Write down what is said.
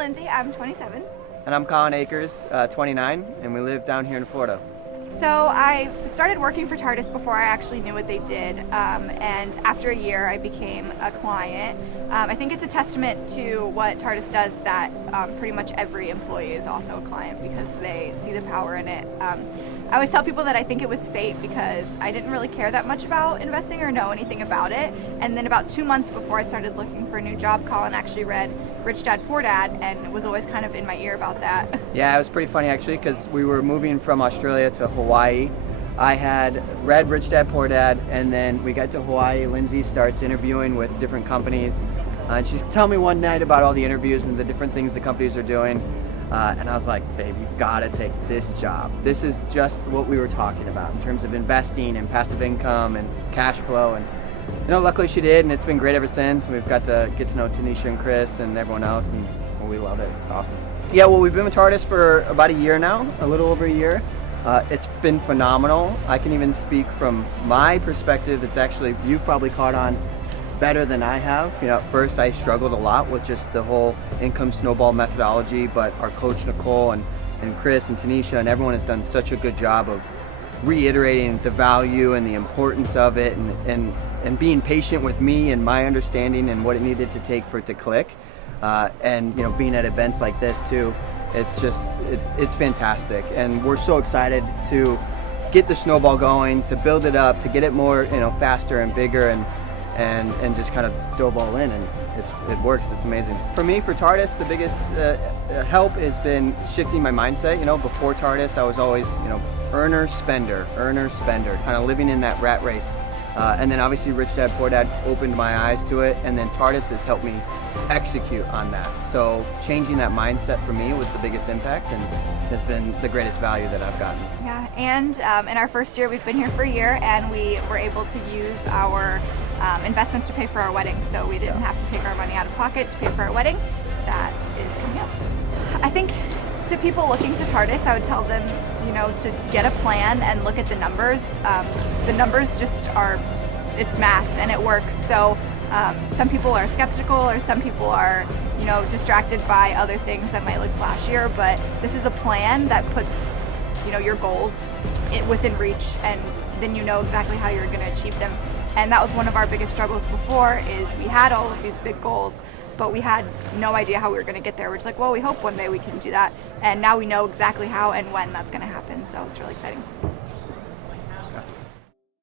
Lindsie. I'm 27. And I'm Collin Akers, 29, and we live down here in Florida. So I started working for TARDIS before I actually knew what they did, and after a year I became a client. I think it's a testament to what TARDIS does that pretty much every employee is also a client because they see the power in it. I always tell people that I think it was fate because I didn't really care that much about investing or know anything about it, and then about 2 months before I started looking for a new job, Collin actually read Rich Dad Poor Dad and was always kind of in my ear about that. Yeah, it was pretty funny actually because we were moving from Australia to Hawaii. I had read Rich Dad Poor Dad, and then we got to Hawaii. Lindsie starts interviewing with different companies, and she's telling me one night about all the interviews and the different things the companies are doing. And I was like, babe, you gotta take this job. This is just what we were talking about in terms of investing and passive income and cash flow. And luckily she did, and it's been great ever since. We've got to get to know Tanisha and Chris and everyone else, and we love it. It's awesome. Yeah, well, we've been with TARDIS for about a year now, a little over a year. It's been phenomenal. I can even speak from my perspective. It's actually, you've probably caught on better than I have. At first I struggled a lot with just the whole income snowball methodology, but our coach Nicole and Chris and Tanisha and everyone has done such a good job of reiterating the value and the importance of it, and being patient with me and my understanding and what it needed to take for it to click. And being at events like this too, it's fantastic, and we're so excited to get the snowball going, to build it up, to get it more faster and bigger, and just kind of dove all in, and it works. It's amazing. For me, for TARDIS, the biggest help has been shifting my mindset. Before TARDIS, I was always earner, spender, kind of living in that rat race. And then obviously Rich Dad Poor Dad opened my eyes to it, and then TARDIS has helped me execute on that. So changing that mindset for me was the biggest impact and has been the greatest value that I've gotten. Yeah, and in our first year, we've been here for a year, and we were able to use our investments to pay for our wedding, so we didn't have to take our money out of pocket to pay for our wedding. That is coming up. I think to people looking to TARDIS, I would tell them, to get a plan and look at the numbers. The numbers just are, it's math and it works. So some people are skeptical, or some people are, distracted by other things that might look flashier, but this is a plan that puts, your goals within reach, and then you know exactly how you're going to achieve them. And that was one of our biggest struggles before, is we had all of these big goals, but we had no idea how we were going to get there. We're just like, well, we hope one day we can do that. And now we know exactly how and when that's going to happen. So it's really exciting.